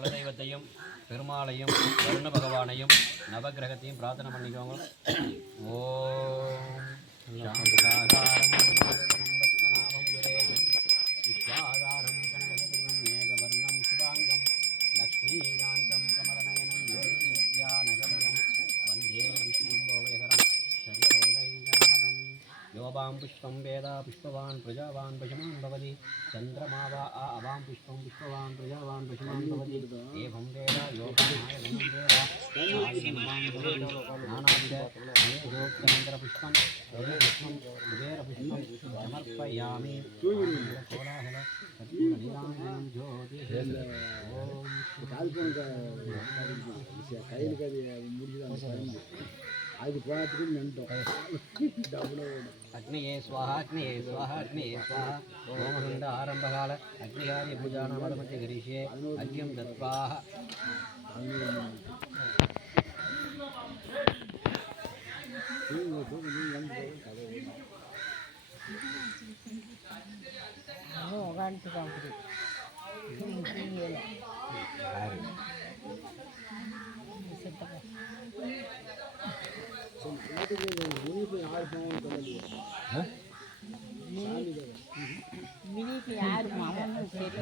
குலதெய்வத்தையும் பெருமாளையும் வருண பகவானையும் நவகிரகத்தையும் பிரார்த்தனை பண்ணிக்கோங்க. ஓம் விஸ்வாதாரம் கனகசதுரம் மேகவர்ணம் சுபாங்கம் லக்ஷ்மீகாந்தம் கமலநயனம் யோகியானகம்யம் வந்தே விஷ்ணும் போவேகரம் சர்வரோகைநாதம். யோபாம் புஷ்பம் வேதா புஷ்பவான் பிரஜாவான் பசுமான் பவதி சந்திரமா வா அவாம் புஷ்பம் புஷ்பவான் பிரஜாவான் பசுமான் பவதி ஏவம் வேத யோகாநாய நானாவித மயோக்தமந்திர புஷ்பம் புஷ்பம் குபேர புஷ்பம் சமர்ப்பயாமி. கோலாகல கற்பூர நீலாஞ்சனம் ஜோதி. ஓம் அக்னியே ஸ்வாஹா அக்னியே ஸ்வாஹா அக்னியே ஸ்வாஹா. ஹோமகுண்ட ஆரம்பகால அக்னிகாரிய பூஜானாமதமத்திய கரிஷ்யே அக்யம் தத்வாஹ.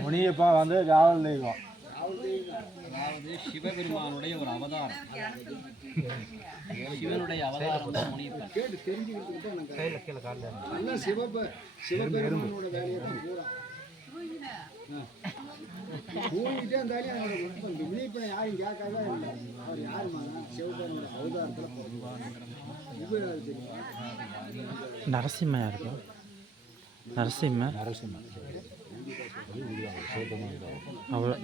முனியப்பா வந்து காவல் தெய்வம், அதாவது சிவபெருமானுடைய ஒரு அவதாரம். சிவனுடைய அவதாரம் தான் முனியப்பன். சிவபெருமானோட வேலையை தான் பூரா இருந்தாலும் வினைப்பனை யாரும் கேட்காத அவர் யாருமா சிவபெருமானோட அவதாரத்தில் நரசிம்ம யாருப்பா? நரசிம்ம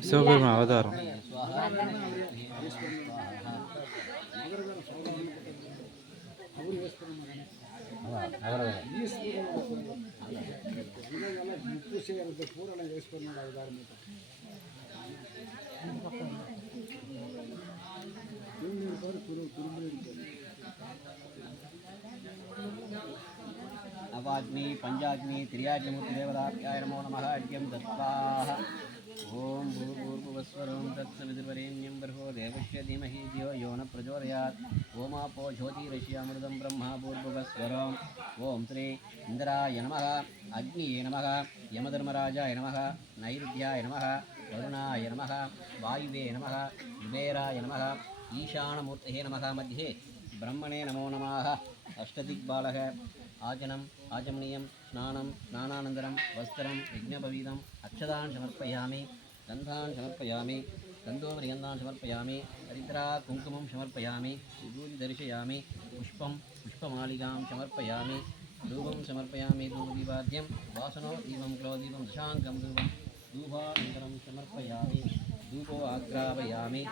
சிவபெருமான் அவதாரம். முப்பு செய்யறது பூரண ஈஸ்வரனோட அவதாரம். நவாக்னி பஞ்சாக்னி திரியாக்னிமுத்தி தேவதாத்யாய நமோ நமः. அர்க்யம் தத்வாஹ. ஓம் பூர்வஸ்வரம் தத்சவிதுர்வரேண்யம் பர்கோ தேவஸ்ய தீமஹி தியோ யோ ந பிரச்சோதயாத். ஓமாப்போ ஜோதிரஸ்யாமிருதம் பிரம்மா பூர்வஸ்வரம். ஓம் ஸ்ரீ இந்திராய நமः, அக்னியே நமः, யமதர்மராஜாய நமः, நைருத்யாய நமः, வருணாய நமः, வாயுவே நமः, குபேராய நமः, ஈசானமூர்த்தயே நமः. மத்தியே பிரம்மணே நமோ நமः. அஷ்டதிக்பாலக ஆஜனம் ஆஜமனியம் ஸ்நானம் ஸ்நானானந்தரம் வஸ்திரம் யஜ்ஞபவீதம் அக்ஷதான் சமர்ப்பயாமி கந்தான் சமர்ப்பயாமி கந்தோமரியந்தான் சமர்ப்பயாமி ஹரித்ரா குங்குமம் சமர்ப்பயாமி விபூதி தரிசயாமி புஷ்பம் புஷ்பமாலிகாம் சமர்ப்பயாமி தூபம் சமர்ப்பயாமி தூபதீபாத்யம் வாசனோ தீபம் க்ளோதீபம் தசாங்கம் தூபம் தூபானந்தரம் சமர்ப்பயாமி தூபோ ஆக்ராவயாமி.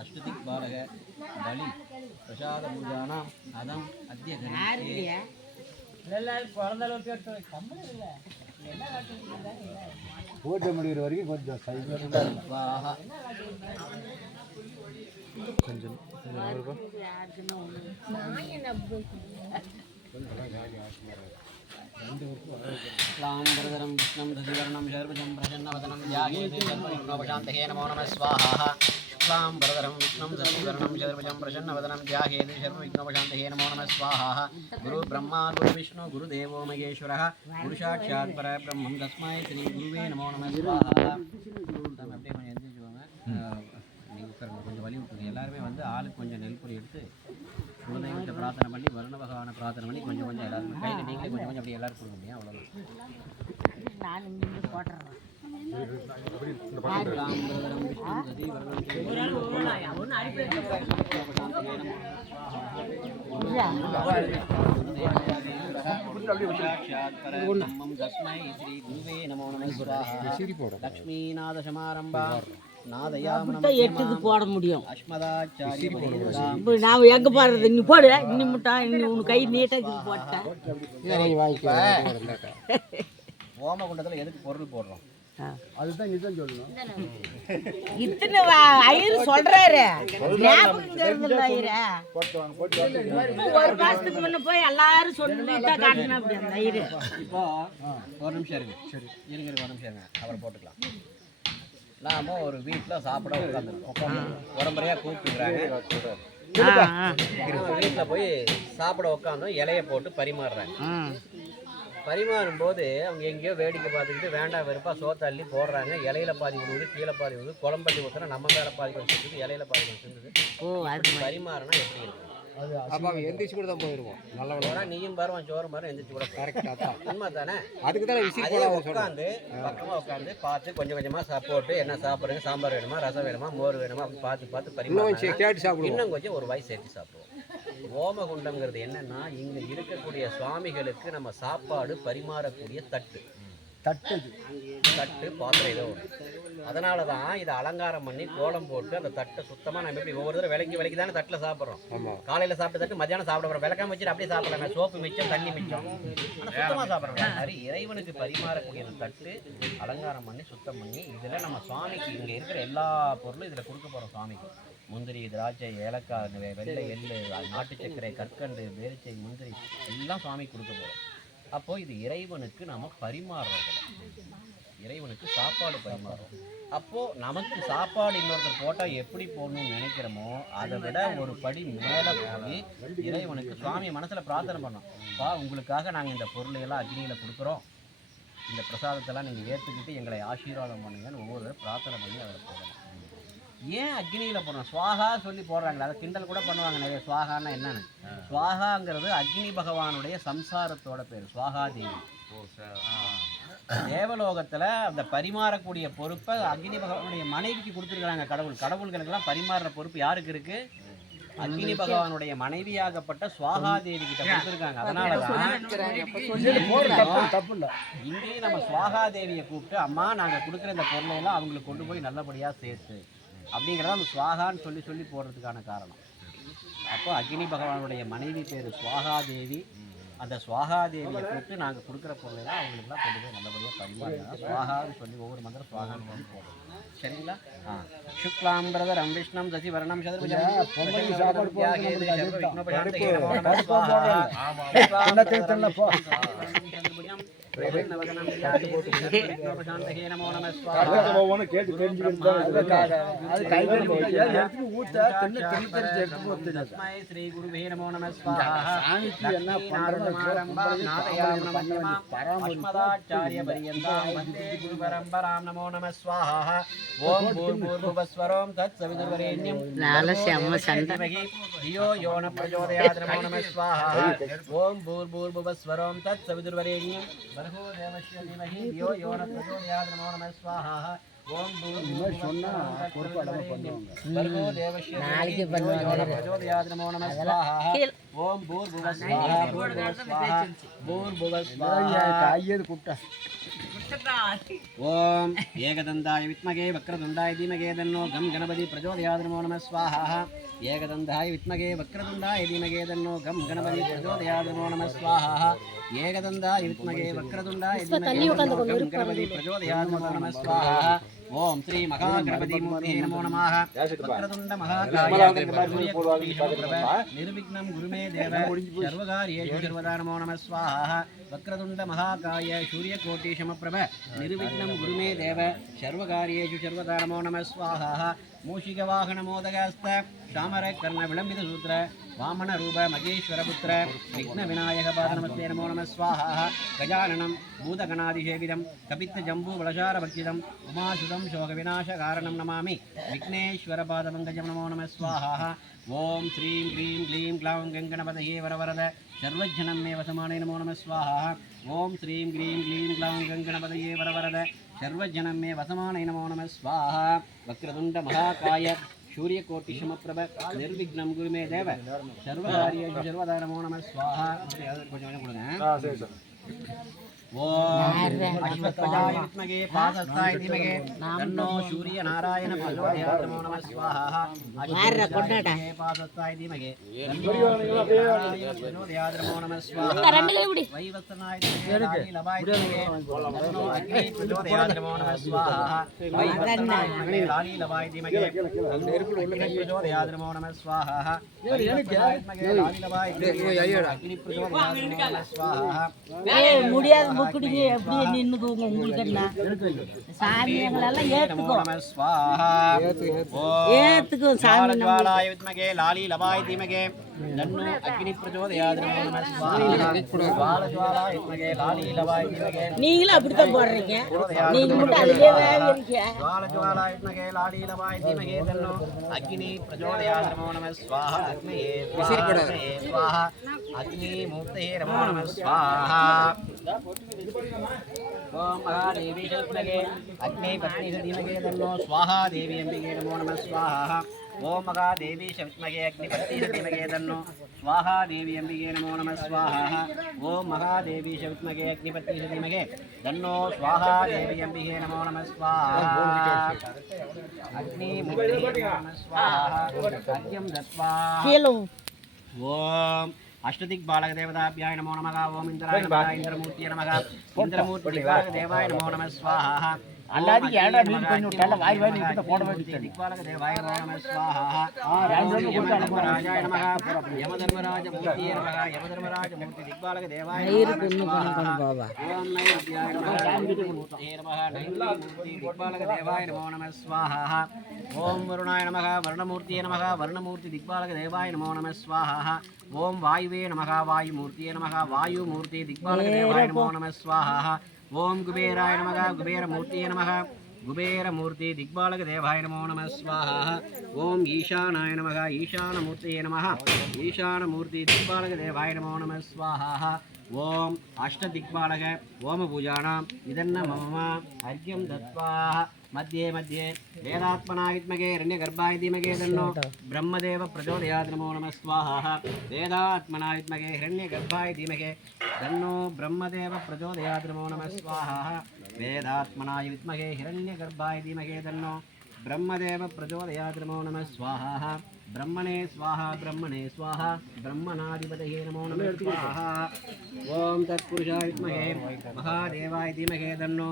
அஷ்டதிக்பாலக பலி பிரசாத பூஜானாம் அதம் அத்ய கரிஷ்யே. பூஜை முடிகிற வரைக்கும் கொஞ்சம் கொஞ்சம் லாம்பரதரம் விஷ்ணம் ததிவர்ணம் சர்வஜம் பிரசன்னவதனம் தியாகேதே சர்வவிக்னோபசாந்தயே நமோ நமः ஸ்வாஹா. லாம்பரதரம் விஷ்ணம் ததிவர்ணம் சர்வஜம் பிரசன்னவதனம் தியாகேதே சர்வவிக்னோபசாந்தயே நமோ நமः ஸ்வாஹா. குரு பிரம்மா குரு விஷ்ணு குரு தேவோ மகேஸ்வரः குரு சாட்சாத் பரபிரம்மம் தஸ்மை ஸ்ரீ குருவே நமோ நமः ஸ்வாஹா. அப்படியே கொஞ்சம் எழுந்திரிச்சுவாங்க. நீங்கள் உட்காருங்க, கொஞ்சம் வழி விட்டுருங்க. எல்லாருமே வந்து ஆளுக்கு கொஞ்சம் நெல்பொரி எடுத்து குலதெய்வத்தை பிரார்த்தனை பண்ணி வருண பகவானை பிரார்த்தனை பண்ணி கொஞ்சம் கொஞ்சம் எல்லாருமே கையில் நீங்களே கொஞ்சம் கொஞ்சம் அப்படி எல்லாரும் கொடுக்க முடியும். அவ்வளோதான். லக்ஷ்மீநாத சமாரம்பா எட்டுக்கு போட முடியும். நான் எங்க போடுறது? நீ போடு, இன்னி முட்டா இன்னும் உன் கை நீட்டா போட்டேன். ஓமகுண்டத்தில் எதுக்கு பொருள் போடுறோம்? அதுதான் இதுதான் சொல்லணும். இத்தனை ஐயரு சொல்றாரு, ஒரு மாசத்துக்கு முன்ன போய் எல்லாரும் சொல்லிட்டா காட்டணும். அப்படி அந்த ஐயரு இப்போ ஒரு நிமிஷம் இருங்க. சரி இருங்க, ஒரு நிமிஷம் இருங்க, அப்புறம் போட்டுக்கலாம். நாம ஒரு வீட்டில் சாப்பிட உட்காந்துருக்கோம். உடம்புறையாக கூப்பிட்டுக்கிறாங்க. வீட்டில் போய் சாப்பிட உட்காந்தோம். இலையை போட்டு பரிமாறுறாங்க. பரிமாறும்போது அவங்க எங்கேயோ வேடிக்கை பார்த்துக்கிட்டு வேண்டாம் வெறுப்பாக சோத்தள்ளி போடுறாங்க. இலையில பாதி விழுவுது, கீழே பாதி விழுவுது, குழம்பள்ளி ஊற்றுனா நம்ம மேலே பாதி கொஞ்சம் செஞ்சுது, இலையில பாதி கொஞ்சம் செஞ்சுது. பரிமாறினா எப்படி இருக்கும்? அப்போ அவன் எந்திரிச்சு கூட தான் போயிடுவோம். நல்ல நீயும் பாருவான் சோறு மாதிரி எந்திரிச்சு கூட கரெக்டாக தான் உண்மை தானே? அதுக்கு தான் உட்காந்து பக்கமாக உட்காந்து பார்த்து கொஞ்சம் கொஞ்சமாக போட்டு என்ன சாப்பிட்றீங்க, சாம்பார் வேணுமா, ரசம் வேணுமா, மோர் வேணுமா அப்படின்னு பார்த்து பரிமாறி கேட்டு சாப்பிடுவோம். இன்னும் கொஞ்சம் ஒரு வாய் சேர்த்து சாப்பிடுவோம். ஓமகுண்டம்ங்கிறது என்னன்னா இங்கே இருக்கக்கூடிய சுவாமிகளுக்கு நம்ம சாப்பாடு பரிமாறக்கூடிய தட்டு பாத்திரம் ஏதோ ஒன்று. அதனால தான் இதை அலங்காரம் பண்ணி கோலம் போட்டு அந்த தட்டை சுத்தமாக நம்ம எப்படி ஒவ்வொரு தடவை விலைக்கு தானே தட்டில் சாப்பிட்றோம். காலையில் சாப்பிட்ட தட்டு மத்தியானம் சாப்பிட போகிறோம். விளக்காம வச்சுட்டு அப்படியே சாப்பிடலாம். சோப்பு மிச்சம், தண்ணி மிச்சம், சுத்தமாக சாப்பிட்றோம். மாதிரி இறைவனுக்கு பரிமாறக்கூடிய அந்த தட்டு அலங்காரம் பண்ணி சுத்தம் பண்ணி இதில் நம்ம சுவாமிக்கு இங்கே இருக்கிற எல்லா பொருளும் இதில் கொடுக்க போகிறோம். சுவாமிக்கு முந்திரி, திராட்சை, ஏலக்காய், வெள்ளை எள்ளு, நாட்டு சர்க்கரை, கற்கண்டு, பேரிச்சை, முந்திரி எல்லாம் சுவாமிக்கு கொடுக்க போகிறோம். அப்போது இது இறைவனுக்கு நம்ம பரிமாறுறோம். இறைவனுக்கு சாப்பாடு பரிமாறுறோம். அப்போது நமக்கு சாப்பாடு இன்னொருத்தர் போட்டால் எப்படி போடணும்னு நினைக்கிறோமோ அதை விட ஒரு படி மேலே போய் இறைவனுக்கு சுவாமியை மனசில் பிரார்த்தனை பண்ணோம். உங்களுக்காக நாங்கள் இந்த பொருளையெல்லாம் அக்னியில் கொடுக்குறோம், இந்த பிரசாதத்தெல்லாம் நீங்கள் ஏற்றுக்கிட்டு எங்களை ஆசீர்வாதம் பண்ணுங்கன்னு ஒவ்வொரு பிரார்த்தனை பண்ணி அதில் போடணும். ஏன் அக்னியில் போடணும்? சுவாகா சொல்லி போடுறாங்களே, அதை கிண்டல் கூட பண்ணுவாங்க நிறைய. சுவாகான்னா என்னன்னு? சுவாகாங்கிறது அக்னி பகவானுடைய சம்சாரத்தோட பேர், சுவாகா தேவி. தேவலோகத்தில் அந்த பரிமாறக்கூடிய பொறுப்பை அக்னி பகவானுடைய மனைவிக்கு கொடுத்துருக்குறாங்க. கடவுள்களுக்கெல்லாம் பரிமாறுற பொறுப்பு யாருக்கு இருக்கு? அக்னி பகவானுடைய மனைவியாகப்பட்ட சுவாகா தேவி கிட்ட கொடுத்துருக்காங்க. அதனாலதான் இங்கேயும் நம்ம சுவாகா தேவியை கூப்பிட்டு, அம்மா நாங்கள் கொடுக்குற இந்த பொருளை எல்லாம் அவங்களுக்கு கொண்டு போய் நல்லபடியாக சேர்த்து அப்படிங்கிறத அந்த சுவாகான்னு சொல்லி போடுறதுக்கான காரணம். அப்போ அக்னி பகவானுடைய மனைவி பேர் சுவாகா தேவி. அந்த சுவாகா தேவியை கூப்பிட்டு நாங்கள் கொடுக்குற பொருளெல்லாம் அவங்களுக்குலாம் கொண்டு போய் நல்லபடியாக பரிமாறினா சுவாகான்னு சொல்லி ஒவ்வொரு மந்திரம் சுவாகான்னு சொல்லி போடுறோம். சரிங்களா? சுக்லாம் பிரதரம் விஷ்ணம் சசிவரணம் சதுர்புஜம் நமோ நம ஸ்வாஹா. ஸ்ரீ குருவே நமோ நம ஸ்வாஹா. பரம்பராம் நமோ நம ஸ்வாஹா. ஓம் பூர்வஸ்வரோம் தத் சவிதுர்வரேண்யம் धियो यो न प्रचोदयात् नमो नमः स्वाहा. ओम भूर्भुवस्वरों तत् सवितुर्वरेण्यं भर्गो देवस्य धीमहि धियो यो न प्रचोदयात् नमो नमः स्वाहा. ओम भर्गो देवस्य धीमहि धियो यो न प्रचोदयात् नमो नमः स्वाहा. ओम भूर्भुवस्वाहा भूर्भुवस्वाहा. ओम एकदन्ताय विद्महे वक्रतुण्डाय धीमहि तन्नो गं गणपति प्रचोदयात् नमो नमः स्वाहा. एकदन्ताय विद्महे वक्रतुण्डाय धीमहि तन्नो गं गणपति प्रचोदयात् नमो नमः स्वाहा. एकदन्ताय विद्महे वक्रतुण्डाय धीमहि तन्नो गं गणपति प्रचोदयात् नमो नमः स्वाहा. ओम श्री महागणपति मूर्ते नमो नमः. वक्रतुण्ड महाकाय निर्विघ्नं गुरु मे देव सर्वकार्येषु सर्वदा नमो नमः स्वाहा. वक्रतुण्ड महाकाय सूर्यकोटि समप्रभ निर्विघ्नं गुरु मे देव सर्वकार्येषु सर्वदा नमो नमः स्वाहा. मूषिकवाहन मोदकस्थ चामर कर्ण विलंबित सूत्र वामन रूप महेश्वरपुत्र विघ्न विनायक पाद नमस्ते नमो नमः स्वाहा. गजाननं भूतगणाधिसेवितं कपित्त जम्बू बलशार भक्षितं उमासुतं शोक विनाश कारणं नमामि विघ्नेश्वर पादपङ्कजं नमो नमः स्वाहा. ओम श्रीं क्लीं क्लीं क्लौं गङ्गणपतये वरवरद सर्वज्ञनं मे वसमाने नमो नमः स्वाहा. ओम श्रीं क्लीं क्लीं क्लौं गङ्गणपतये वरवरद सर्वज्ञनं मे वसमाने नमो नमः स्वाहा. वक्रतुण्ड महाकाय सूर्यकोटि समप्रभ निर्विघ्नं गुरु मे देव सर्वकार्येषु सर्वदा नमो नमः स्वाहा. ओम अश्वत्थाय विद्महे पादस्थाय धीमहि तन्नो सूर्य नारायण प्रचोदयात् नमो नमः स्वाहा. अश्वत्थाय पादस्थाय धीमहि तन्नो प्रचोदयात् नमो नमः स्वाहा. वैवस्त्रनाय धीमहि लवाय धीमहि तन्नो अग्नि प्रचोदयात् नमो नमः स्वाहा. वैवस्त्रनाय धीमहि लवाय धीमहि तन्नो प्रचोदयात् नमो नमः स्वाहा. वैवस्त्रनाय धीमहि लवाय धीमहि अग्नि प्रचोदयात् नमो नमः स्वाहा. அவுக்குடிங்க எப்படியே நின்று தூங்க உங்களுக்கு என்ன சாமி எங்களெல்லாம் ஏத்துக்கோ ஏத்துக்கும் சாமி ज्वालाय विद्महे लालीलवाय धीमहि तन्नो अग्नि प्रचोदयात् नमो नमः स्वाहा ज्वालाय विद्महे लालीलवाय धीमहि நீங்களும் அப்படித்தான் போடுறீங்க நீங்க மட்டும் அதுலயே வேவிங்க ज्वालाय विद्महे लालीलवाय धीमहि तन्नो अग्नि प्रचोदयात् नमो नमः स्वाहा अग्नि स्वाहा अग्नि मूर्तये नमो नमः स्वाहा ओम महादेवी विद्महे अग्नि पत्नी धीमहि तन्नो स्वाहा देवी अंबिके नमो नमः स्वाहा ओम महादेवी विद्महे अग्नि पत्नी धीमहि तन्नो स्वाहा देवी अंबिके नमो नमः स्वाहा ओम महादेवी विद्महे अग्नि पत्नी धीमहि तन्नो स्वाहा देवी अंबिके नमो नमः स्वाहा अग्नि मूर्तये नमः स्वाहा अर्घ्यं दत्वा கீழே ओम अष्टदिग्बालक देवताभ्याय नमो नमः ओम इंद्राय नमः इंद्रमूर्तिये नमः इंद्रमूर्ति दिग्बालक देवाय नमो नमः स्वाहा அல்லாதிக்கு ஏடா மீன் பண்ணி விட்டால வாய் வாய் கிட்ட போட வேண்டியது दिग्बालक देवाय नमो नमः स्वाहा यमधर्मराजाय नमः यमधर्मराज मूर्तिये नमः यमधर्मराज मूर्ति दिग्बालक देवाय नमः स्वाहा ओम नैवेद्याय नमः मूर्तिये नमः नैवेद्यमूर्ति दिग्बालक देवाय नमो नमः स्वाहा ओम वरुणाय नमः वर्णमूर्तिये नमः वर्णमूर्ति दिग्बालक देवाय नमो नमः स्वाहा ओम वायुवे नमः वायुमूर्तिये नमः वायुमूर्ति दिग्बालक देवाय नमो नमः स्वाहा ओम कुबेराय नमः कुबेरमूर्तिये नमः कुबेरमूर्ति दिग्बालक देवाय नमो नमः स्वाहा ओम ईशानाय नमः ईशानमूर्तये नमः ईशानमूर्ति दिग्बालक देवाय नमो नमः स्वाहा ओम अष्टदिग्बालक ओम पूजानाम् इदन्न मम अर्घ्यं दत्वा मध्ये मध्ये वेदात्मना विद्महे हिरण्यगर्भाय धीमहि तन्नो ब्रह्मदेव प्रचोदयात् नमो नमः स्वाहा वेदात्मना विद्महे हिरण्यगर्भाय धीमहि तन्नो ब्रह्मदेव प्रचोदयात् नमो नमः स्वाहा वेदात्मना विद्महे हिरण्यगर्भाय धीमहि तन्नो ब्रह्मदेव प्रचोदयात् नमो नमः स्वाहा ब्रह्मणे स्वाहा ब्रह्मणाधिपतये नमो नमः स्वाहा ओम तत्पुरुषाय विद्महे महादेवाय धीमहि तन्नो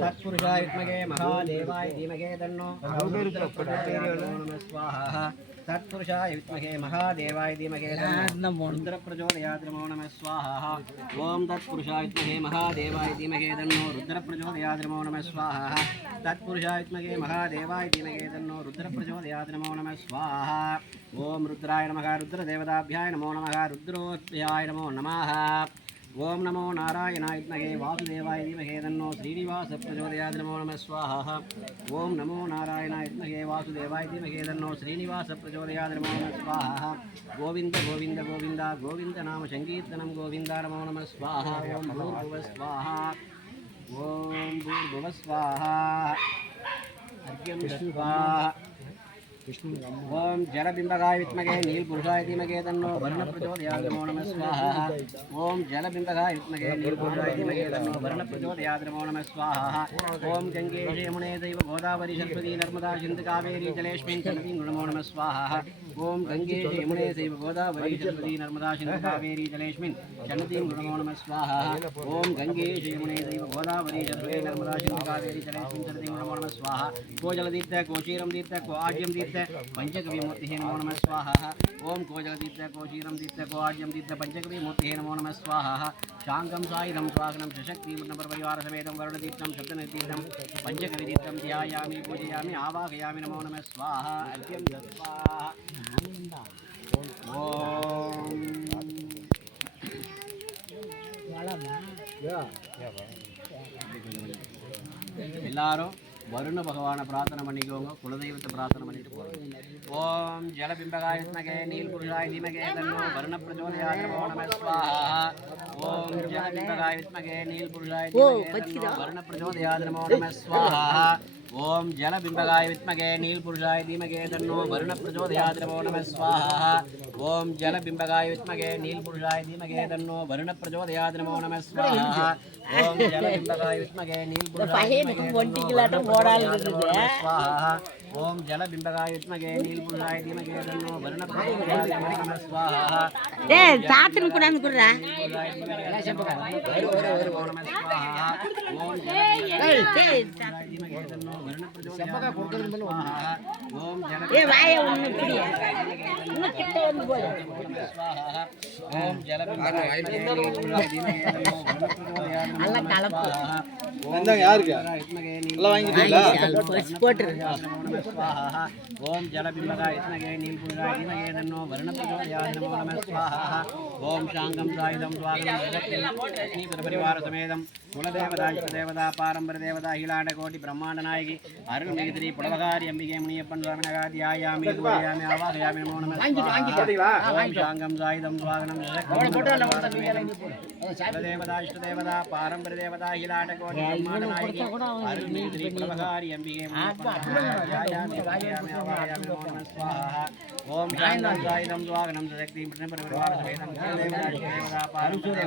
तत्पुरुषाय विद्महे महादेवाय धीमहि तन्नो नमः स्वाहा तत्पुरुषाय विद्महे महादेवाय धीमहि तन्नो रुद्रप्रचोदयात् नमो नमः स्वाहा ओम तत्पुरुषाय विद्महे महादेवाय धीमहि तन्नो रुद्रप्रचोदयात् नमो नमः स्वाहा तत्पुरुषाय विद्महे महादेवाय धीमहि तन्नो रुद्रप्रचोदयात् नमो नमः स्वाहा ओम रुद्राय नमः रुद्रदेवताभ्याय नमो नमः रुद्रोत्याय नमो नमः ओम नमो नारायणाय विद्महे वासुदेवाय धीमहि तन्नो श्रीनिवास प्रचोदयात् नमो नमः स्वाहा ओम नमो नारायणाय विद्महे वासुदेवाय धीमहि तन्नो श्रीनिवास प्रचोदयात् नमो नमः स्वाहा गोविंद गोविंद गोविंद गोविंद नाम संकीर्तनं गोविंद नमो नमः स्वाहा ओम भूर्भुवः स्वाहा ओम भूर्भुवः स्वाहा अर्घ्यं दत्वा ओम जलबिंबकाय विद्महे नीलपुरुषाय धीमहि तन्नो वर्णप्रचोदयात् नमो नमः स्वाहा ओम जलबिंबकाय विद्महे नीलपुरुषाय धीमहि तन्नो वर्णप्रचोदयात् नमो नमः स्वाहा ओम गंगे यमुने चैव गोदावरी सरस्वती नर्मदा सिन्धु कावेरी जलेस्मिन् सन्निधिं नमो नमः स्वाहा ओम गंगे यमुने चैव गोदावरी सरस्वती नर्मदा सिन्धु कावेरी जलेस्मिन् सन्निधिं नमो नमः स्वाहा ओम गंगे यमुने चैव गोदावरी सरस्वती नर्मदा सिन्धु कावेरी जलेस्मिन् सन्निधिं नमो नमः स्वाहा को जलदीप्त को क्षीरं दीप्त को आज्यं दीप्त पंचकविमूर्तिः नमो नमः स्वाहा ओम को जलदीप्त को क्षीरं दीप्त को आज्यं दीप्त पंचकविमूर्तिः नमो नमः स्वाहा शांगं सायुधं स्वागनं सशक्तिपूर्णपरिवार समेतं वरुणदीप्तं शब्दनिर्दीप्तं पंचकविदीप्तं ध्यायामि पूजयामि आवाहयामि नमो नमः स्वाहा अर्घ्यं दत्वा எல்லாரும் வருண பகவானை பிரார்த்தனை பண்ணிக்கோங்க குலதெய்வத்தை பிரார்த்தனை பண்ணிட்டு போறோம் ஓம் ஜலபிம்பகாய வித்மகே நீல்புருஷாய தீமகே தன்னோ வருண பிரச்சோதயாத் நமோ நமः ஸ்வாஹா ஓம் ஜலபிம்பகாய வித்மகே நீல்புருஷாய தீமகே தன்னோ வருண பிரச்சோதயாத் நமோ நமः ஸ்வாஹா ஓம் ஜலபிம்பகாய வித்மகே நீல்புருஷாய தீமகே தன்னோ வருண பிரச்சோதயாத் நமோ நமः ஸ்வாஹா ஓம் ஜலபிம்பகாய வித்மகே நீல்புருஷாய தீமகே தன்னோ வருண பிரச்சோதயாத் நமோ நமः ஸ்வாஹா ஓம் ஜலபிம்பகாய வித்மகே நீல்புருஷாய தீமகே தன்னோ வருண பிரச்சோதயாத் நமோ நமः ஸ்வாஹா ஓம் ஜலபிம்பகாய வித்மகே நீல்புருஷாய தீமகே தன்னோ வருணப்ரச்சோதயாத் நமः ஸ்வாஹா டேய் தாத்தன் குடாம குடுறா ஏய் வாயே ஒண்ணு புரிய இன்னும் கிட்ட வந்து போடு ஓம் ஜலபிம்பகாய நல்ல கலப்பு வந்தாங்க யாருக்கு எல்லாம் வாங்கிட்டீங்களா போட்டுரு ஓம் ஜலபிம்பகாய வித்மகே நீல்புருஷாய தீமகே தன்னோ வருணப்ரச்சோதயாத் நமः ஸ்வாஹா ஓம் சாங்கம் சாயுதம் ஸ்வாகனம் ஜெகத்லக்ஷ்மி பரிவார சமேதம் குலதேவதா இஷ்டதேவதா பாரம்பரிய தேவதா அகிலாண்ட கோட்டி பிரம்மாண்ட நாயகி அருள்மிகு ஸ்ரீ புடவகாரி அம்பிகை முனியப்பன் சுவாமினகா தியாயாமி பூஜயாமி ஆவாகயாமி நமோ நமः ஓம் சாங்கம் சாயுதம் ஸ்வாகனம் குலதேவதா இஷ்டதேவதா பாரம்பரிய தேவதா அகிலாண்ட கோட்டி பிரம்மாண்ட நாயகி அருள்மிகு ஸ்ரீ புடவகாரி அம்பிகை முனியப்பன் தியாயாமி பூஜயாமி ஆவாகயாமி நமோ நமः ஸ்வாஹா ஓம் சாங்கம் சாயுதம் ஸ்வாகனம் ஜெகத்லக்ஷ்மி பரிவார சமேதம் குலதேவதா இஷ்டதேவதா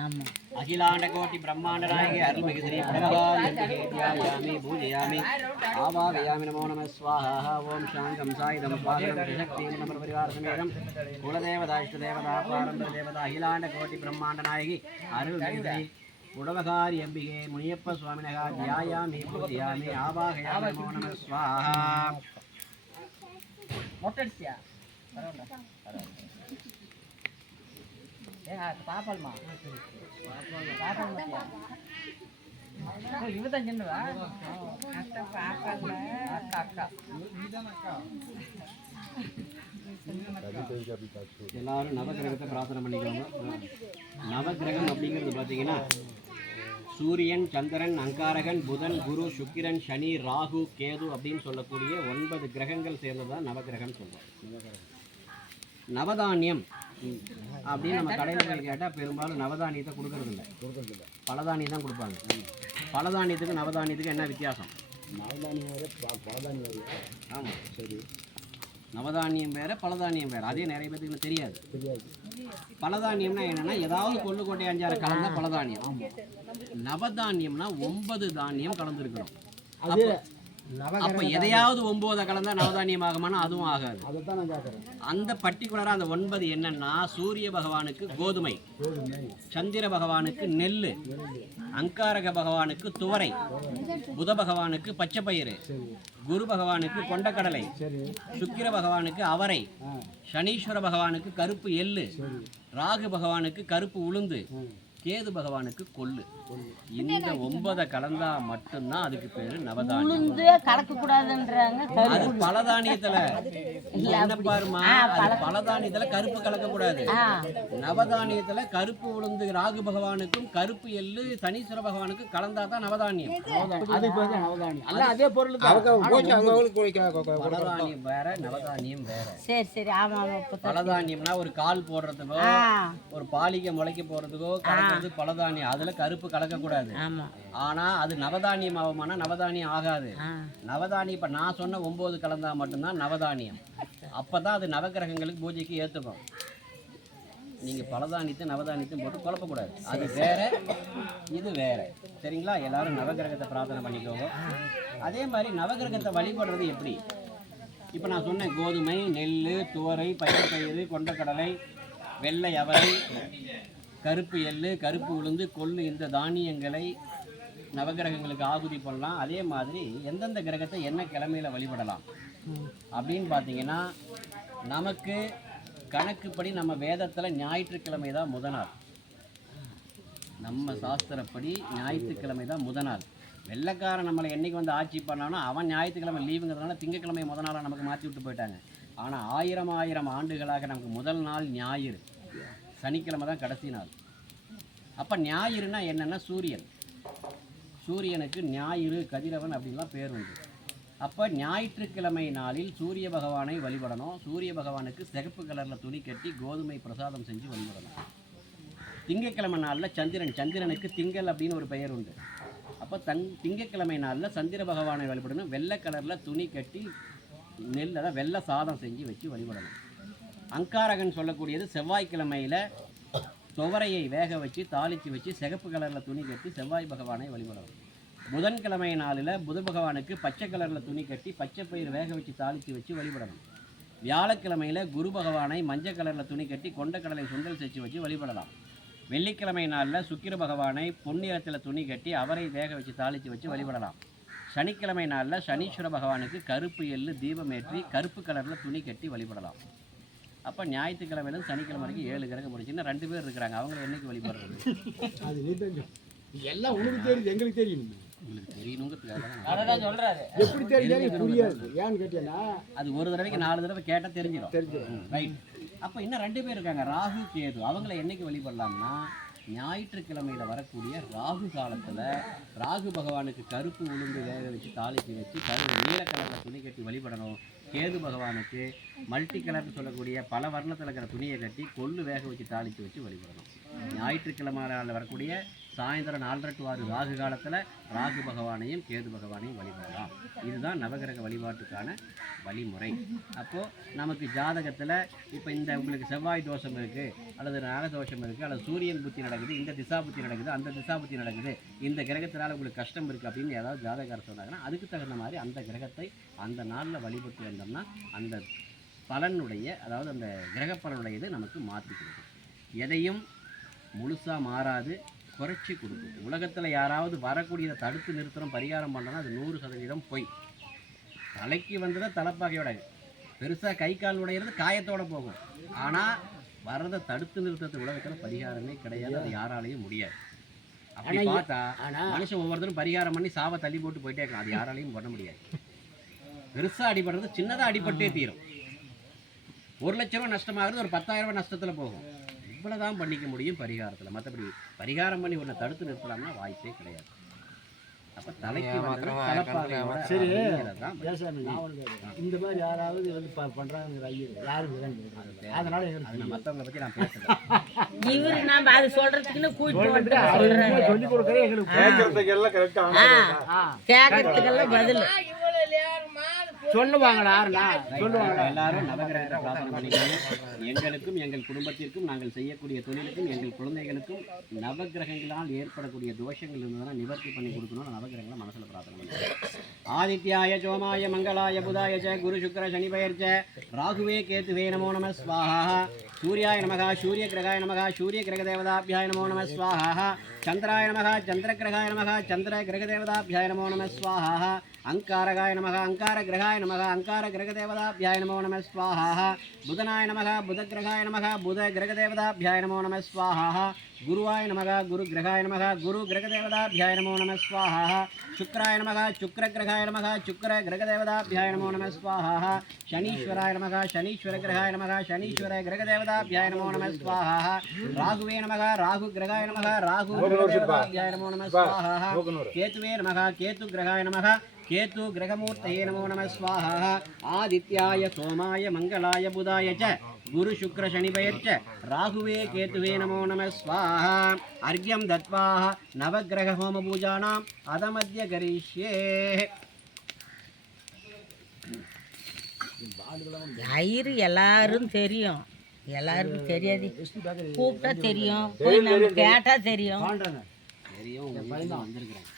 பாரம்பரிய தேவதா அகிலாண்ட கோட்டி பிரம்மாண்ட நாயகி அருள்மிகு ஸ்ரீ புடவகாரி தியாயாமி பூஜயாமி ஆவாகயாமி நமோ நமः ஸ்வாஹா ஓம் சாங்கம் சாயுதம் ஸ்வாகனம் ஜெகத்லக்ஷ்மி பரிவார சமேதம் குலதேவதா இஷ்டதேவதா பாரம்பரிய தேவதா அகிலாண்ட கோட்டி பிரம்மாண்ட நாயகி அருள்மிகு ஸ்ரீ புடவகாரி அம்பிகே முனியப்ப சுவாமினகா தியாயாமி பூஜயாமி ஆவாகயாமி நமோ நமः ஸ்வாஹா மொட்டடிச்சியா பாப்பல்மா பாப்பல் மத்தியா இவதான் சின்னதா அக்கா பாப்பல்ல அக்கா அக்கா எல்லாரும் நவகிரகத்தை பிரார்த்தனை பண்ணிக்கோங்க. நவகிரகம் அப்படிங்கிறது பார்த்தீங்கன்னா சூரியன், சந்திரன், அங்காரகன், புதன், குரு, சுக்கிரன், சனி, ராகு, கேது அப்படின்னு சொல்லக்கூடிய 9 கிரகங்கள் சேர்ந்ததான் நவகிரகம் சொல்லுவோம். நவதானியம் அப்படின்னு நம்ம கடையில் கேட்டால் பெரும்பாலும் நவதானியத்தை கொடுக்கறது இல்லை, பலதானியம் தான் கொடுப்பாங்க. பலதானியத்துக்கு நவதானியத்துக்கு என்ன வித்தியாசம்? ஆமாம், சரி. நவதானியம் வேறு, பலதானியம் வேறு. அதே நிறைய பேருக்கு தெரியாது. பலதானியம்னா என்னென்னா ஏதாவது கொள்ளு கோட்டை 5-6 கலந்தா பலதானியம். நவதானியம்னா 9 தானியம் கலந்துருக்கணும். அப்போ எதையாவது 9 கலந்தா நவதானியம் ஆகுமானா அதுவும் ஆகாது. அந்த பர்டிகுலராக அந்த 9 என்னன்னா சூரிய பகவானுக்கு கோதுமை, சந்திர பகவானுக்கு நெல், அங்காரக பகவானுக்கு துவரை, புத பகவானுக்கு பச்சை பயிறு, குரு பகவானுக்கு கொண்டக்கடலை, சுக்கிர பகவானுக்கு அவரை, சனீஸ்வர பகவானுக்கு கருப்பு எள்ளு, ராகு பகவானுக்கு கருப்பு உளுந்து, கேது பகவானுக்கு கொள்ளு. இந்த 9 கலந்தா மட்டும்தான் அதுக்கு பேரு நவதானியம். கலக்க கூடாதுன்றாங்க. அது பலதானியத்துல என்ன பாருமா, அது பலதானியத்துல கருப்பு கலக்க கூடாது. நவதானியத்துல கருப்பு உளுந்து ராகு பகவானுக்கும் கருப்பு எள்ளு சனீஸ்வர பகவானுக்கும் கலந்தாதான் நவதானியம். அதே பொருள் பலதானியம் வேற, நவதானியம் வேற. சரி சரி, ஆமா ஆமா. பலதானியம்னா ஒரு கால் போடுறதுக்கோ ஒரு பாலிகை முளைக்க போறதுக்கோ பலதானியம், அதுல கருப்பு கலக்க கூடாது. ஆனா அது நவதானியம் ஆகுமானா நவதானியம் ஆகாது. நவதானியம் இப்ப நான் சொன்ன 9 கலந்தா மட்டும்தான் நவதானியம். அப்பதான் அது நவகிரகங்களுக்கு பூஜைக்கு ஏத்துக்கும். நீங்க பலதானியத்தை நவதானியத்தையும் போட்டு குழப்பக்கூடாது. அது வேற, இது வேற. சரிங்களா? எல்லாரும் நவகிரகத்தை பிரார்த்தனை பண்ணிக்கோங்க. அதே மாதிரி நவகிரகத்தை வழிபடுறது எப்படி? இப்ப நான் சொன்னேன், கோதுமை, நெல், துவரை, பயிறு, கொண்டக்கடலை, வெள்ளை அவரை, கருப்பு எள்ளு, கருப்பு உளுந்து, கொள்ளு, இந்த தானியங்களை நவகிரகங்களுக்கு ஆகுதி பண்ணலாம். அதே மாதிரி எந்தெந்த கிரகத்தை என்ன கிழமையில் வழிபடலாம் அப்படின்னு பார்த்தீங்கன்னா, நமக்கு கணக்குப்படி நம்ம வேதத்தில் ஞாயிற்றுக்கிழமை தான் முத நாள். நம்ம சாஸ்திரப்படி ஞாயிற்றுக்கிழமை தான் முத நாள். வெள்ளைக்காரன் நம்மளை என்றைக்கு வந்து ஆட்சி பண்ணானோ அவன் ஞாயிற்றுக்கிழமை லீவுங்கிறதுனால திங்கக்கிழமை முத நாளாக நமக்கு மாற்றி விட்டு போயிட்டாங்க. ஆனால் 1000 ஆண்டுகளாக நமக்கு முதல் நாள் ஞாயிறு, சனிக்கிழமை தான் கடைசி நாள். அப்போ ஞாயிறுனா என்னென்னா சூரியன். சூரியனுக்கு ஞாயிறு, கதிரவன் அப்படின்லாம் பேர் உண்டு. அப்போ ஞாயிற்றுக்கிழமை நாளில் சூரிய பகவானை வழிபடணும். சூரிய பகவானுக்கு சிகப்பு கலரில் துணி கட்டி கோதுமை பிரசாதம் செஞ்சு வழிபடணும். திங்கக்கிழமை நாளில் சந்திரனுக்கு திங்கள் அப்படின்னு ஒரு பெயர் உண்டு. அப்போ திங்கக்கிழமை நாளில் சந்திர பகவானை வழிபடணும். வெள்ளை கலரில் துணி கட்டி நெல், அதான் வெள்ளை சாதம் செஞ்சு வச்சு வழிபடணும். அங்காரகன் சொல்லக்கூடியது செவ்வாய்க்கிழமையில் துவரையை வேக வச்சு தாளித்து வச்சு சிகப்பு கலரில் துணி கட்டி செவ்வாய் பகவானை வழிபடணும். புதன்கிழமை நாளில் புத பகவானுக்கு பச்சை கலரில் துணி கட்டி பச்சை பயிர் வேக வச்சு தாளித்து வச்சு வழிபடணும். வியாழக்கிழமையில் குரு பகவானை மஞ்சள் கலரில் துணி கட்டி கொண்டக்கடலை சுண்டல் செஞ்சு வச்சு வழிபடலாம். வெள்ளிக்கிழமை நாளில் சுக்கிர பகவானை பொன்னிறத்தில் துணி கட்டி அவரை வேக வச்சு தாளித்து வச்சு வழிபடலாம். சனிக்கிழமை நாளில் சனீஸ்வர பகவானுக்கு கருப்பு எள்ளு தீபம் ஏற்றி கருப்பு கலரில் துணி கட்டி வழிபடலாம். அப்போ ஞாயிற்றுக்கிழமையிலும் சனிக்கிழமை வரைக்கும் 7 கிரகம் முடிச்சுன்னா 2 பேர் இருக்கிறாங்க. அவங்களை என்னைக்கு வழிபடுறது? எல்லாம் உங்களுக்கு தெரியுது, எங்களுக்கு தெரியும். உங்களுக்கு தெரியணுங்கிறதுக்காக எப்படி தெரியாது புரியாது. ஏன்னு கேட்டீங்கன்னா அது ஒரு தடவைக்கு 4 தடவை கேட்டால் தெரிஞ்சிடும். ரைட். அப்போ இன்னும் 2 பேர் இருக்காங்க, ராகு கேது. அவங்கள என்னைக்கு வழிபடலாம்னா ஞாயிற்றுக்கிழமையில் வரக்கூடிய ராகு காலத்தில் ராகு பகவானுக்கு கருப்பு உளுந்து வேக வச்சு தாளித்து வச்சு நீல கலரில் துணி கட்டி வழிபடணும். கேது பகவானுக்கு மல்டி கலர்னு சொல்லக்கூடிய பல வர்ணத்தில் இருக்கிற துணியை கட்டி கொள்ளு வேக வச்சு தாளித்து வச்சு வழிபடணும். ஞாயிற்றுக்கிழமையில் வரக்கூடிய சாயந்தரம் 4:30 to 6 ராகு காலத்தில் ராகு பகவானையும் கேது பகவானையும் வழிபடலாம். இதுதான் நவகிரக வழிபாட்டுக்கான வழிமுறை. அப்போது நமக்கு ஜாதகத்தில் இப்போ இந்த உங்களுக்கு செவ்வாய் தோஷம் இருக்குது, அல்லது நாகதோஷம் இருக்குது, அல்லது சூரியன் புத்தி நடக்குது, இந்த திசா புத்தி நடக்குது, அந்த திசா புத்தி நடக்குது, இந்த கிரகத்தினால் உங்களுக்கு கஷ்டம் இருக்குது அப்படின்னு ஏதாவது ஜாதகர் சொன்னாங்கன்னா அதுக்கு தகுந்த மாதிரி அந்த கிரகத்தை அந்த நாளில் வழிபட்டு வந்தோம்னா அந்த பலனுடைய, அதாவது அந்த கிரக பலனுடையது நமக்கு மாற்றி கொடுக்கும். எதையும் முழுசாக மாறாது, குறைச்சி கொடுக்கும். உலகத்தில் யாராவது வரக்கூடியதை தடுத்து நிறுத்தணும் பரிகாரம் பண்ணோன்னா அது 100% பொய். தலைக்கு வந்ததை தலைப்பாகையோட பெருசாக கை கால் உடையிறது காயத்தோடு போகும். ஆனால் வரதை தடுத்து நிறுத்தது உலகத்தில் பரிகாரமே கிடையாது. அது யாராலையும் முடியாது. அப்படி பார்த்தா மனுஷன் ஒவ்வொருத்தரும் பரிகாரம் பண்ணி சாவை தள்ளி போட்டு போயிட்டே இருக்கலாம். அது யாராலையும் பண்ண முடியாது. பெருசாக அடிபடுறது சின்னதாக அடிபட்டே தீரும். 1 லட்ச ரூபா நஷ்டமாகிறது ஒரு 10,000 ரூபா நஷ்டத்தில் போகும். இவ்வளோதான் பண்ணிக்க முடியும் பரிகாரத்தில். மற்றபடி பரிகாரம் பண்ணி ஒன்றை தடுத்து நிறுத்தலாம்னா வாய்ப்பே கிடையாது. அப்போ தலைக்கு சரி. இந்த மாதிரி யாராவது வந்து பண்ணுறாங்கிற ஐயர் யாரும் அதனால மற்றவங்களை பற்றி நான் பேசுகிறேன். இவரு நாம அது சொல்றதுக்குன்னு கூப்பிட்டு சொல்லி கொடுக்குறேன். எங்களுக்கு கேட்கறதுக்கெல்லாம் பதில் சொல்லுவாங்களா? எல்லாரும் நவகிரகத்தை பிரார்த்தனை பண்ணிக்கணும். எங்களுக்கும் எங்கள் குடும்பத்திற்கும் நாங்கள் செய்யக்கூடிய தொழிலுக்கும் எங்கள் குழந்தைகளுக்கும் நவகிரகங்களால் ஏற்படக்கூடிய தோஷங்கள் இருந்ததுன்னா நிவர்த்தி பண்ணி கொடுக்கணும். நவகிரகங்களை மனசில் பிரார்த்தனை பண்ணிக்கணும். ஆதித்யாய சோமாய மங்களாய புதாய ச குரு சுக்கர சனிபயர்ச்ச ராகுவே கேதுவே நமோ நம ஸ்வாஹா. சூர்யாய நமக சூரிய கிரகாய நமக சூரிய கிரக தேவதாபியாய நமோ நம ஸ்வாஹா. சந்திராய நமக சந்திர கிரகாய நமக சந்திர கிரக தேவதாபியாய நமோ நம ஸ்வாஹா. அங்காரகாய நமக அங்கார கிரகாய நமக அங்கார கிரக தேவதாபியாய நமோ நம ஸ்வாஹா. புதனாய நமக புத கிரகாய நமக புத கிரக தேவதாபியாய நமோ நம ஸ்வாஹா. குருவாய நமக குரு கிரகாய நமக குரு கிரக தேவதாபியாய நமோ நம ஸ்வாஹா. சுக்ராய நமக சுக்ர கிரகாய நமக சுக்ர கிரக தேவதாபியாய நமோ நம ஸ்வாஹா. சனீஸ்வராய நமக சனீஸ்வர கிரகாய நமக சனீஸ்வர கிரக தேவதாபியாய நமோ நம ஸ்வாஹா. ராகுவே நமக ராகு கிரகாய நமக ராகு கிரக தேவதாபியாய நமோ நம ஸ்வாஹா. கேதுவே நமக கேது கிரகாய நமக கேது கிரகமூர்த்தயே நமோ நம ஸ்வாஹா. ஆதித்யாய சோமாய மங்களாய புதாய ச குரு சுக்ர சனிபயர்ச்ச ராகுவே கேதுவே நமோ நம ஸ்வாஹா. அர்க்யம் தத்வா நவகிரக ஹோம பூஜானாம் அதமத்ய கரிஷ்யே. ஐயரு எல்லாரும் தெரியும், எல்லாருக்கும் தெரியாது. கூப்பிட்டா தெரியும், போய் நம்ம கேட்டா தெரியும். தெரியும். உங்கள் பையன் வந்திருக்கிறேன்,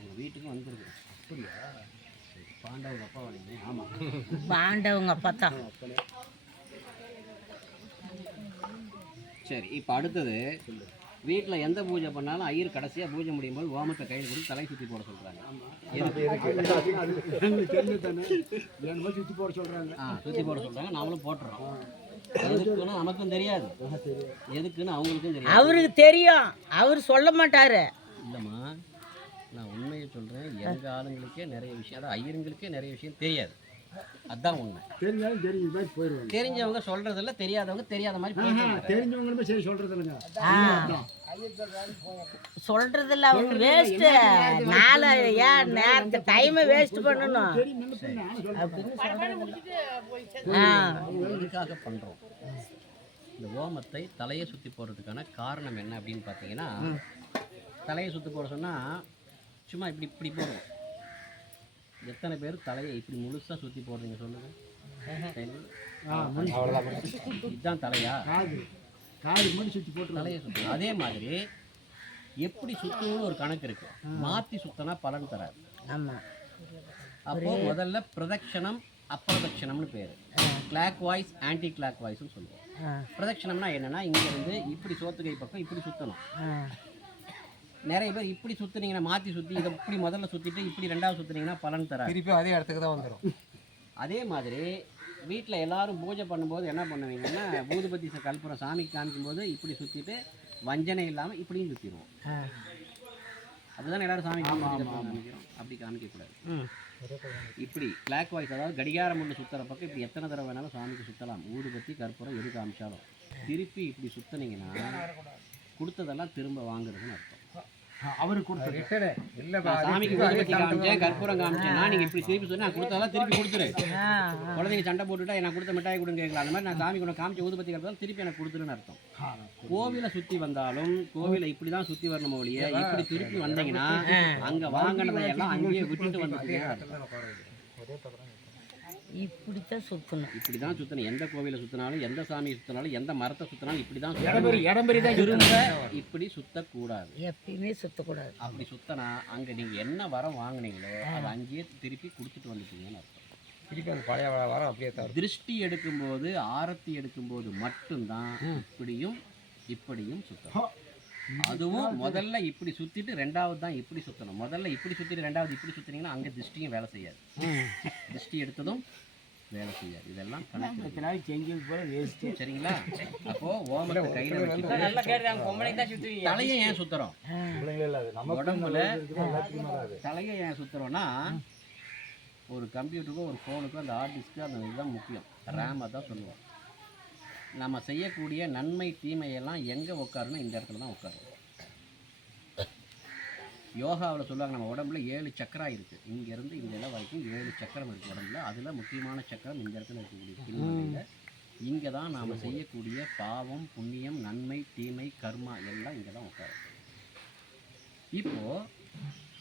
உங்கள் வீட்டுக்கும் வந்திருக்கிறேன். அப்படியா? பாண்டவங்க அப்பா வரீங்க? ஆமாம், பாண்டவங்க அப்பா தான். சரி. இப்போ அடுத்தது வீட்டில் எந்த பூஜை பண்ணாலும் ஐயர் கடைசியாக பூஜை முடியும் போது ஓமத்தை கையில் கொடுத்து தலை சுற்றி போட சொல்கிறாங்க. சுற்றி போட சொல்கிறாங்க. சுற்றி போட சொல்கிறாங்க. நாமளும் போட்டுறோம். எதுக்குன்னு நமக்கும் தெரியாது, எதுக்குன்னு அவங்களுக்கும் தெரியாது. அவருக்கு தெரியும், அவர் சொல்ல மாட்டாரு. இல்லைம்மா, நான் உண்மையை சொல்கிறேன். எங்கள் ஆளுங்களுக்கே நிறைய விஷயம், அதாவது ஐயருங்களுக்கே நிறைய விஷயம் தெரியாது. அதுதான் உண்மை. தெரிஞ்சாலும் தெரிஞ்ச மாதிரி போயிடுவாங்க. தெரிஞ்சவங்க சொல்கிறதில்ல, தெரியாதவங்க தெரியாத மாதிரி போயிடுவாங்க. தெரிஞ்சவங்களுமே சரி சொல்கிறது இல்லைங்க, சொல்றதில்ல. அவங்க வேஸ்ட்டு நாளை ஏன் நேரத்தை டைமை வேஸ்ட் பண்ணணும் அப்படின்னு எதுக்காக பண்ணுறோம்? இந்த ஓமத்தை தலையை சுற்றி போடுறதுக்கான காரணம் என்ன அப்படின்னு பார்த்தீங்கன்னா, தலையை சுற்றி போட சொன்னால் சும்மா இப்படி இப்படி போடுவோம். எத்தனை பேர் தலையை இப்படி முழுசாக சுற்றி போடுறீங்க சொல்லுங்கள். இதுதான் தலையா? காது மட்டும் சுற்றி போட்டு தலையை சுற்றி. அதே மாதிரி எப்படி சுத்தணும்னு ஒரு கணக்கு இருக்கு. மாற்றி சுத்தினா பலன் தராது. ஆமாம். அப்போ முதல்ல பிரதட்சணம் அப்பிரதட்சணம்னு பேர். கிளாக் வாய்ஸ் ஆன்டி கிளாக் வாய்ஸ்னு சொல்லுவோம். பிரதட்சணம்னா என்னன்னா இங்கேருந்து இப்படி சோத்துக்கை பக்கம் இப்படி சுற்றணும். நிறைய பேர் இப்படி சுற்றுனீங்கன்னா மாற்றி சுற்றி இதை இப்படி முதல்ல சுற்றிட்டு இப்படி ரெண்டாவது சுற்றுனீங்கன்னா பலன் தராது. திருப்பி அதே இடத்துக்கு தான் வந்துடும். அதே மாதிரி வீட்டில் எல்லாரும் பூஜை பண்ணும்போது என்ன பண்ணுவீங்கன்னா பூதுபதி கற்பூரம் சாமிக்கு காமிக்கும்போது இப்படி சுற்றிட்டு வஞ்சனை இல்லாமல் இப்படியும் சுற்றிடுவோம். அப்படிதான் எல்லாரும் சாமி காமிக்கிறோம். அப்படி காமிக்கக்கூடாது. இப்படி கிளாக் வாய்ஸ், அதாவது கடிகாரம் ஒன்று சுற்றுற பக்கம் இப்படி எத்தனை தடவை வேணாலும் சாமிக்கு சுற்றலாம். ஊதுபத்தி கற்பூரம் எது காமிச்சாலும் திருப்பி இப்படி சுற்றினீங்கன்னா கொடுத்ததெல்லாம் திரும்ப வாங்குறதுன்னு அர்த்தம். அவருக்கு கொடுத்தது இல்லைப்பா, சாமிக்கு ஊதுபத்தி காமிச்சேன் கற்பூரம் காமிச்சேன்னா நீங்கள் இப்படி திருப்பி சொன்னால் கொடுத்ததெல்லாம் திருப்பி கொடுத்துரு. குழந்தைங்க சண்டை போட்டுட்டா எனக்கு கொடுத்த மிட்டாய் கொடுங்க கேட்கலாம். அந்த மாதிரி நான் சாமி கொண்டு காமிச்ச ஊதுபத்தி கற்பூரம் திருப்பி எனக்கு கொடுத்துருன்னு அர்த்தம். கோவிலை சுற்றி வந்தாலும் கோவிலை இப்படி தான் சுற்றி வரணும் ஒழிய இப்படி திருப்பி வந்தீங்கன்னா அங்கே வாங்கினதை எல்லாம் அங்கேயே விட்டுட்டு வந்துட்டு இப்படித்தான் சுற்றணும். இப்படி தான் சுற்றணும். எந்த கோவிலை சுற்றினாலும் எந்த சாமியை சுற்றினாலும் எந்த மரத்தை சுற்றினாலும் இப்படி தான் இடம்பெறி தான் திரும்ப இப்படி சுற்றக்கூடாது. எப்பயுமே சுற்றக்கூடாது. அப்படி சுற்றினா அங்கே நீங்கள் என்ன வரம் வாங்கினீங்களோ அதை அங்கேயே திருப்பி கொடுத்துட்டு வந்துட்டீங்கன்னு அர்த்தம். திருப்பி அந்த பழைய வரம் அப்படியே தரும். திருஷ்டி எடுக்கும்போது ஆரத்தி எடுக்கும்போது மட்டும்தான் இப்படியும் இப்படியும் சுற்றணும். அதுவும் முதல்ல இப்படி சுற்றிட்டு ரெண்டாவது தான் இப்படி சுற்றணும். முதல்ல இப்படி சுற்றிட்டு ரெண்டாவது இப்படி சுற்றினீங்கன்னா அங்கே திருஷ்டியும் வேலை செய்யாது. திருஷ்டி எடுத்ததும் வேலை செய்யாது. இதெல்லாம் கணக்கு செஞ்சு போல வேஸ்ட்டு. சரிங்களா? அப்போ ஓமத்தை கையில் வச்சுட்டு தலையை ஏன் சுற்றுறோம்? உடம்புல தலையை ஏன் சுற்றுறோன்னா ஒரு கம்ப்யூட்டருக்கும் ஒரு ஃபோனுக்கும் அந்த ஹார்ட் டிஸ்க்கு அந்த இதுதான் முக்கியம். ரேமை தான் சொல்லுவோம். நம்ம செய்யக்கூடிய நன்மை தீமையெல்லாம் எங்கே உட்காருன்னா இந்த இடத்துல தான் உட்காரும். யோகாவில் சொல்லுவாங்க நம்ம உடம்புல 7 சக்கரம் இருக்குது. இங்கேருந்து இந்த இடம் வரைக்கும் 7 சக்கரம் இருக்குது உடம்புல. அதில் முக்கியமான சக்கரம் இந்த இடத்துல இருக்கக்கூடிய பின்மலையில். இங்கே தான் நாம் செய்யக்கூடிய பாவம் புண்ணியம் நன்மை தீமை கர்மா எல்லாம் இங்கே தான் உட்காரும். இப்போது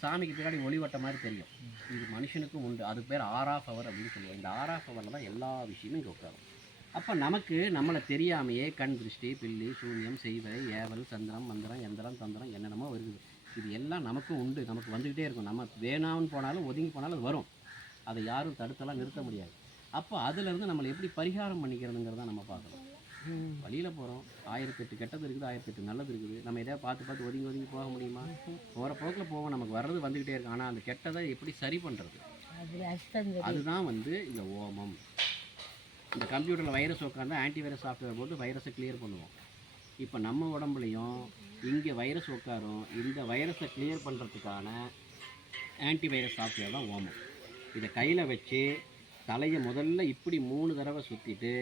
சாமிக்கு பின்னாடி ஒளிவட்ட மாதிரி தெரியும். இது மனுஷனுக்கும் உண்டு. அதுக்கு பேர் R.F. அப்படின்னு சொல்லுவோம். இந்த R.F. தான் எல்லா விஷயமும் இங்கே உட்காரும். அப்போ நமக்கு நம்மளை தெரியாமையே கண் திருஷ்டி பில்லி சூன்யம் செய்வரை ஏவல் சந்திரம் மந்திரம் எந்திரம் தந்திரம் என்னென்னமோ வருது. இது எல்லாம் நமக்கும் உண்டு. நமக்கு வந்துக்கிட்டே இருக்கும். நம்ம வேணாம்னு போனாலும் ஒதுங்கி போனாலும் அது வரும். அதை யாரும் தடுத்தெல்லாம் நிறுத்த முடியாது. அப்போ அதுலேருந்து நம்மளை எப்படி பரிகாரம் பண்ணிக்கிறதுங்கிறத நம்ம பார்க்கணும். வழியில் போகிறோம், 1008 கெட்டது இருக்குது, 1008 நல்லது இருக்குது. நம்ம எதாவது பார்த்து ஒதுங்கி ஒதுங்கி போக முடியுமா? போகிற போக்கில் போவோம். நமக்கு வர்றது வந்துக்கிட்டே இருக்கும். ஆனால் அந்த கெட்டதை எப்படி சரி பண்ணுறது, அதுதான் இந்த ஓமம். இந்த கம்ப்யூட்டரில் வைரஸ் உட்காந்து ஆன்டிவைரஸ் சாஃப்ட்வேர் போட்டு வைரஸை கிளியர் பண்ணுவோம். இப்போ நம்ம உடம்புலையும் இங்கே வைரஸ் உட்காரும். இந்த வைரஸை கிளியர் பண்ணுறதுக்கான ஆன்டிவைரஸ் சாஃப்ட்வேர் தான் ஓமம். இதை கையில் வச்சு தலையை முதல்ல இப்படி 3 தடவை சுற்றிட்டு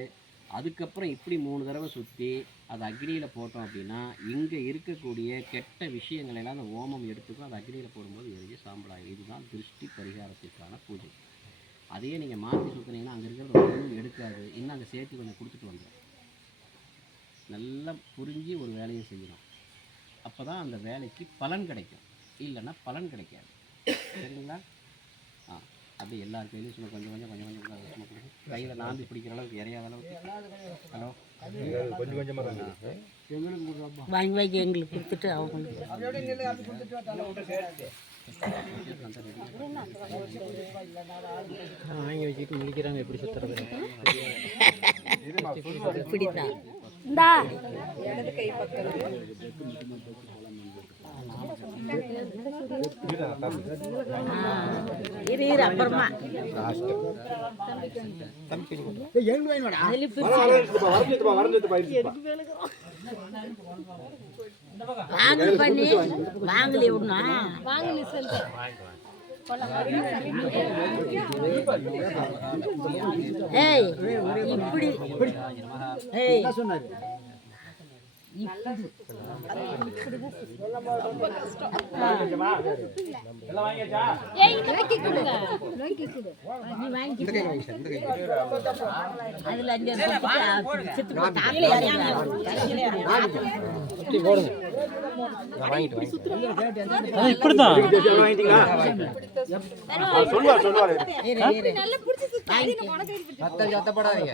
அதுக்கப்புறம் இப்படி 3 தடவை சுற்றி அதை அக்னியில் போட்டோம் அப்படின்னா இங்கே இருக்கக்கூடிய கெட்ட விஷயங்களெல்லாம் அந்த ஓமம் எடுத்துக்கும். அதை அக்னியில் போடும்போது எரிஞ்சு சாம்பலாகும். இதுதான் திருஷ்டி பரிகாரத்திற்கான பூஜை. அதையே நீங்கள் மாற்றி சுற்றினீங்கன்னா அங்கே இருக்கிறத ஒன்றும் எடுக்காது. இன்னும் அங்கே சேர்த்து கொஞ்சம் கொடுத்துட்டு வந்துடும். நல்லா புரிஞ்சு ஒரு வேலையை செய்யணும். அப்போ தான் அந்த வேலைக்கு பலன் கிடைக்கும். இல்லைன்னா பலன் கிடைக்காது. சரிங்களா? அப்படி எல்லார் கையிலையும் சும்மா கொஞ்சம் சும்மா கொடுக்கும். கையில் நாம்பி பிடிக்கிற அளவுக்கு இறையாத அளவுக்கு. ஹலோ, கொஞ்சம் கொஞ்சமாக வாங்கி வாங்கி எங்களுக்கு கொடுத்துட்டு அவங்க வாங்கி வச்சுட்டு முடிக்கிறாங்க. எப்படி சுற்றுறது? இப்படித்தான். இரு அப்புறமா வாங்கல் பண்ணி வாங்கலி விடணும். ஏய் இப்படி ஏய் அதுல இப்படிதான் சத்தம் போடாதீங்க.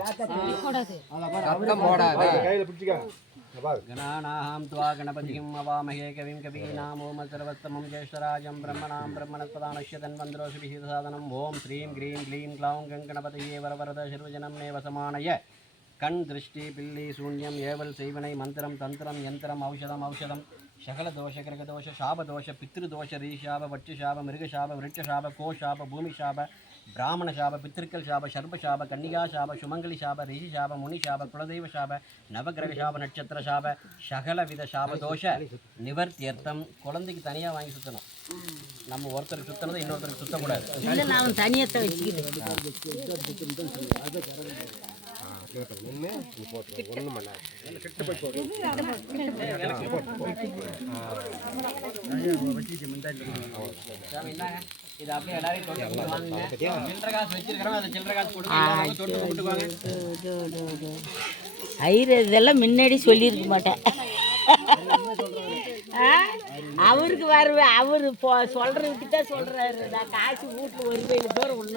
சத்தம் போடாத. கையில் பிடிச்சிக்க. गणानां त्वा गणपतिं अवामहे कविं कवीनामोमसर्वस्तमं ज्येष्ठराजं ब्रह्मणां ब्रह्मणस्पदानश्य तन्वन्द्रोषिभिः साधनम् ॐ श्रीं ग्रीं क्लीं क्लौं गणपतये वरवरद सर्वजनं मे वसमानय कण् दृष्टि पिल्ली शून्यं ஏவல் செய்வனை மந்திரம் தந்திரம் யந்திரம் ஔஷதம் சகல தோஷ கிரகதோஷ சாபதோஷ பித்ருதோஷ ரீஷாப வட்சுஷாப மிருகஷாப விருட்சஷாப கோஷாப பூமிஷாப பிராமண சாப பித்திருக்கள் சாப சர்ப சாப கன்னிகா சாப சுமங்கலி சாப ரிஷி சாப முனி சாப குலதெய்வ சாப நவகிரக சாப நட்சத்திர சாப சகல வித சாப தோஷ நிவர்த்தியர்த்தம். குழந்தைக்கு தனியாக வாங்கி சுற்றணும். நம்ம ஒருத்தருக்கு சுற்றினது இன்னொருத்தருக்கு சுற்றக்கூடாது. இல்லை நான் தனியத்தை வச்சுக்கிட்டு ஒன்றும் பண்ணாது. இது அப்படியே எல்லாரையும் தொட்டு வாங்க. சில்லறை காசு வச்சிருக்கிறோம், அதை சில்லறை காசு கொடுத்து தொட்டு கும்பிட்டுக்குவாங்க. ஐயர் இதெல்லாம் முன்னாடி சொல்லியிருக்க மாட்டேன். அவருக்கு வருவேன், அவரு சொல்றதுக்கு தான் சொல்றாரு. நான் காசு வீட்டில் ஒரு கோயில் தூரம் ஒன்று